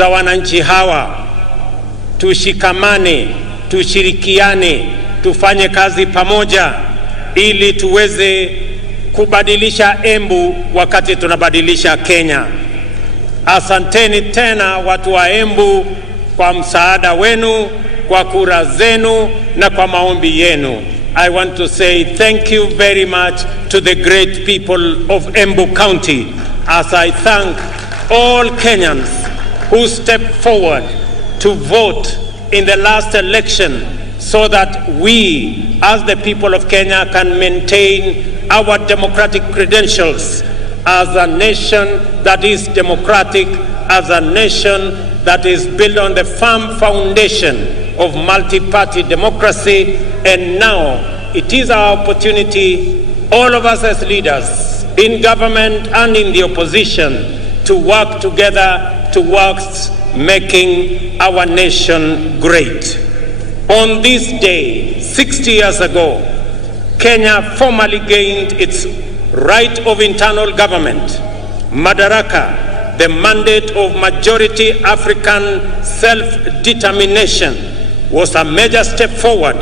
za wananchi hawa. Tushikamane, tushirikiane, tufanye kazi pamoja ili tuweze kubadilisha Embu wakati tunabadilisha Kenya. Asanteni tena watu wa Embu kwa msaada wenu, kwa kura zenu na kwa maombi yenu. I want to say thank you very much to the great people of Embu County, as I thank all Kenyans who stepped forward to vote in the last election so that we, as the people of Kenya, can maintain our democratic credentials as a nation that is democratic, as a nation that is built on the firm foundation of multi-party democracy. And now it is our opportunity, all of us as leaders in government and in the opposition, to work together towards making our nation great. On this day, 60 years ago, Kenya formally gained its right of internal government, Madaraka, the mandate of majority African self-determination, was a major step forward.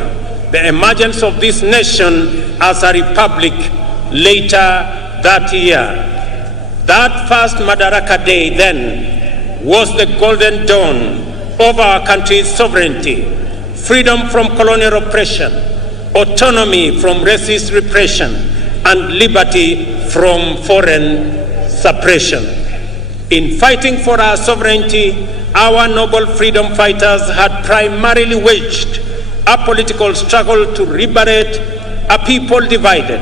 The emergence of this nation as a republic later that year. That first Madaraka Day then was the golden dawn of our country's sovereignty, freedom from colonial oppression, autonomy from racist repression, and liberty from foreign suppression. In fighting for our sovereignty, our noble freedom fighters had primarily waged a political struggle to liberate a people divided,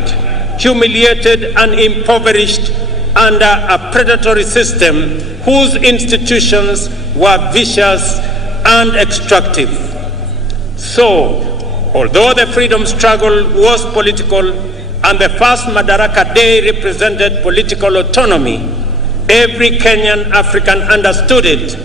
humiliated, and impoverished under a predatory system whose institutions were vicious and extractive. So, although the freedom struggle was political and the first Madaraka Day represented political autonomy, every Kenyan African understood it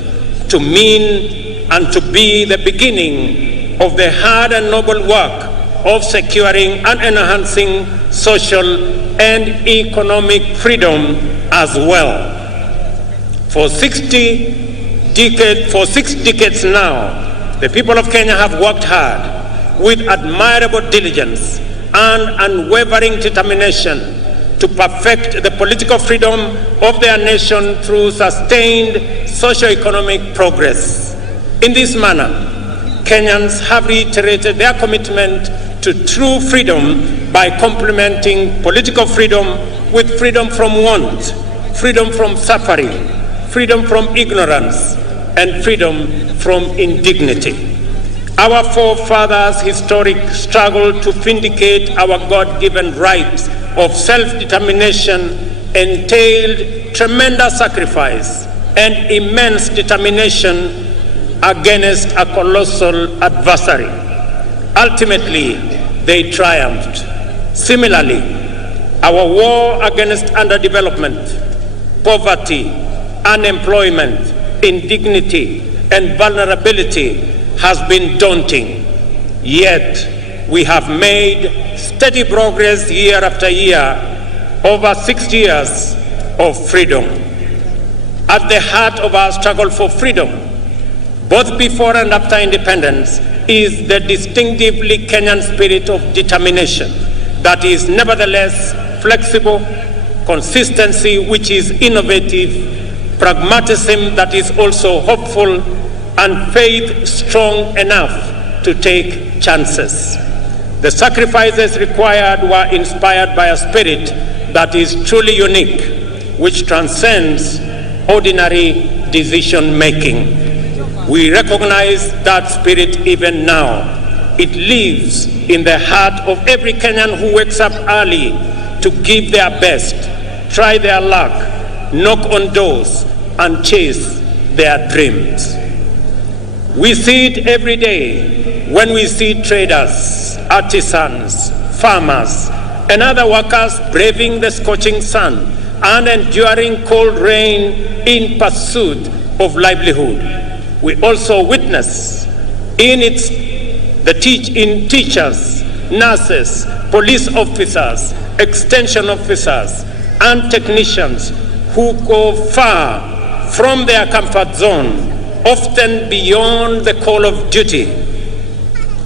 to mean and to be the beginning of the hard and noble work of securing and enhancing social and economic freedom as well. For 6 decades now, the people of Kenya have worked hard with admirable diligence and unwavering determination to perfect the political freedom of their nation through sustained socio-economic progress. In this manner, Kenyans have reiterated their commitment to true freedom by complementing political freedom with freedom from want, freedom from suffering, freedom from ignorance, and freedom from indignity. Our forefathers' historic struggle to vindicate our God-given rights of self-determination entailed tremendous sacrifice and immense determination against a colossal adversary. Ultimately, they triumphed. Similarly, our war against underdevelopment, poverty, unemployment, indignity, and vulnerability has been daunting. Yet, we have made steady progress year after year over 60 years of freedom. At the heart of our struggle for freedom, both before and after independence, is the distinctively Kenyan spirit of determination that is nevertheless flexible, consistency which is innovative, pragmatism that is also hopeful, and faith strong enough to take chances. The sacrifices required were inspired by a spirit that is truly unique, which transcends ordinary decision-making. We recognize that spirit even now. It lives in the heart of every Kenyan who wakes up early to give their best, try their luck, knock on doors, and chase their dreams. We see it every day when we see traders, artisans, farmers, and other workers braving the scorching sun and enduring cold rain in pursuit of livelihood. We also witness in teachers, nurses, police officers, extension officers, and technicians who go far from their comfort zone often beyond the call of duty,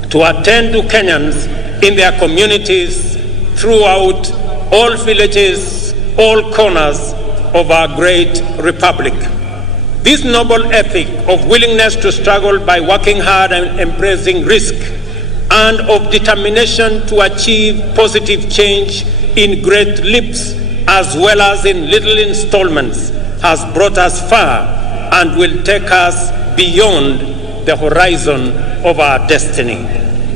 to attend to Kenyans in their communities throughout all villages, all corners of our great republic. This noble ethic of willingness to struggle by working hard and embracing risk, and of determination to achieve positive change in great leaps as well as in little installments, has brought us far and will take us beyond the horizon of our destiny.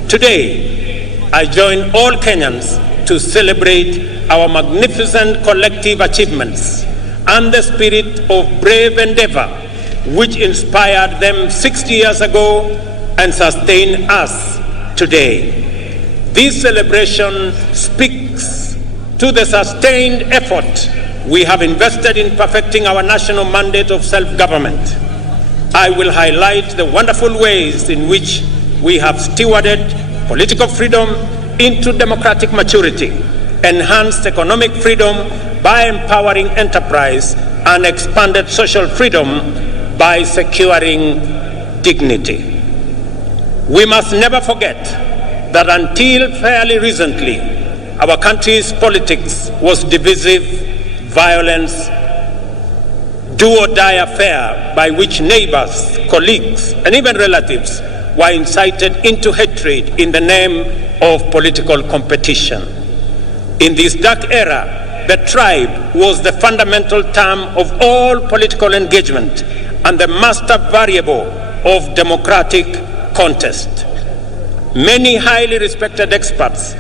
Today, I join all Kenyans to celebrate our magnificent collective achievements and the spirit of brave endeavor which inspired them 60 years ago and sustain us today. This celebration speaks to the sustained effort we have invested in perfecting our national mandate of self-government. I will highlight the wonderful ways in which we have stewarded political freedom into democratic maturity, enhanced economic freedom by empowering enterprise, and expanded social freedom by securing dignity. We must never forget that until fairly recently, our country's politics was divisive, violence, do-or-die affair by which neighbors, colleagues, and even relatives were incited into hatred in the name of political competition. In this dark era, the tribe was the fundamental term of all political engagement and the master variable of democratic contest. Many highly respected experts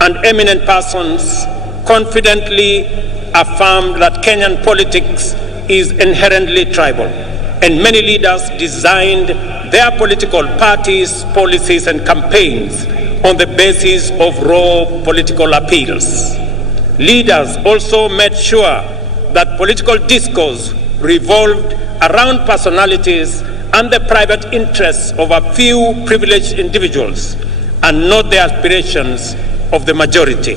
and eminent persons confidently affirmed that Kenyan politics is inherently tribal, and many leaders designed their political parties, policies, and campaigns on the basis of raw political appeals. Leaders also made sure that political discourse revolved around personalities and the private interests of a few privileged individuals and not the aspirations of the majority.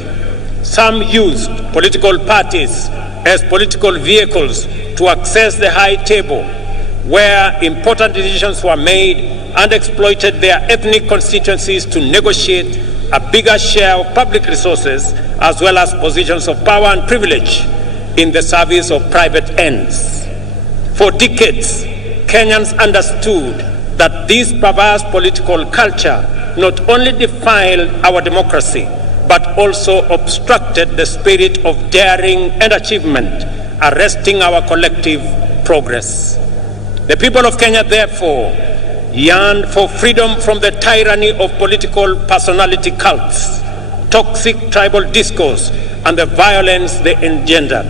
Some used political parties as political vehicles to access the high table where important decisions were made and exploited their ethnic constituencies to negotiate a bigger share of public resources as well as positions of power and privilege in the service of private ends. For decades, Kenyans understood that this perverse political culture not only defiled our democracy, but also obstructed the spirit of daring and achievement, arresting our collective progress. The people of Kenya, therefore, yearned for freedom from the tyranny of political personality cults, toxic tribal discourse, and the violence they engendered.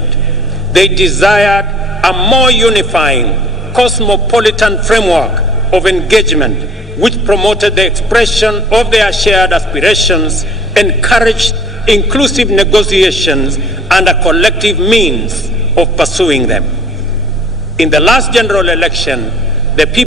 They desired a more unifying, cosmopolitan framework of engagement which promoted the expression of their shared aspirations, encouraged inclusive negotiations, and a collective means of pursuing them. In the last general election, the people